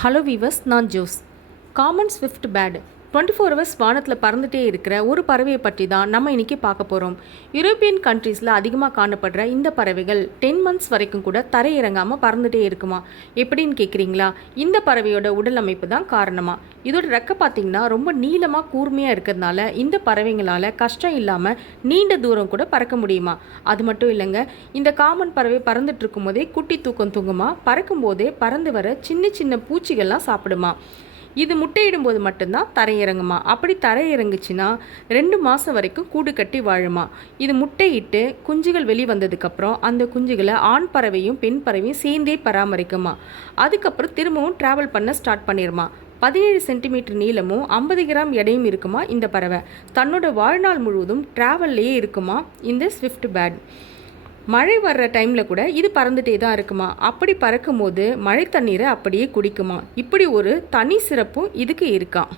Hello viewers, நான் Jos. Common swift bird 24 hours வானத்தில் பறந்துகிட்டே இருக்கிற ஒரு பறவையை பற்றி தான் நம்ம இன்றைக்கி பார்க்க போகிறோம். யூரோப்பியன் கண்ட்ரீஸில் அதிகமாக காணப்படுற இந்த பறவைகள் 10 மந்த்ஸ் வரைக்கும் கூட தரையிறங்காமல் பறந்துகிட்டே இருக்குமா. எப்படின்னு கேட்குறீங்களா? இந்த பறவையோட உடல் அமைப்பு தான் காரணமாக. இதோட ரெக்கை பார்த்திங்கன்னா ரொம்ப நீளமாக கூர்மையாக இருக்கிறதுனால இந்த பறவைங்களால் கஷ்டம் இல்லாமல் நீண்ட தூரம் கூட பறக்க முடியுமா. அது மட்டும் இல்லைங்க, இந்த காமன் பறவை பறந்துட்டு இருக்கும் போதே குட்டி தூக்கம் தூங்குமா. பறக்கும் போதே பறந்து வர சின்ன சின்ன பூச்சிகள்லாம் சாப்பிடுமா. இது முட்டையிடும்போது மட்டும்தான் தரையிறங்குமா. அப்படி தரையிறங்குச்சுன்னா 2 மாதம் வரைக்கும் கூடு கட்டி வாழுமா. இது முட்டையிட்டு குஞ்சுகள் வெளிவந்ததுக்கப்புறம் அந்த குஞ்சுகளை ஆண் பறவையும் பெண் பறவையும் சேர்ந்தே பராமரிக்குமா. அதுக்கப்புறம் திரும்பவும் ட்ராவல் பண்ண ஸ்டார்ட் பண்ணிடுமா. 17 சென்டிமீட்டர் நீளமும் 50 கிராம் எடையும் இருக்குமா இந்த பறவை. தன்னோட வாழ்நாள் முழுவதும் ட்ராவல்லையே இருக்குமா இந்த ஸ்விஃப்ட் பேர்ட். மழை வர்ற டைமில் கூட இது பறந்துகிட்டே தான் இருக்குமா. அப்படி பறக்கும் போது மழை தண்ணீரை அப்படியே குடிக்குமா. இப்படி ஒரு தனி சிறப்பும் இதுக்கு இருக்காம்.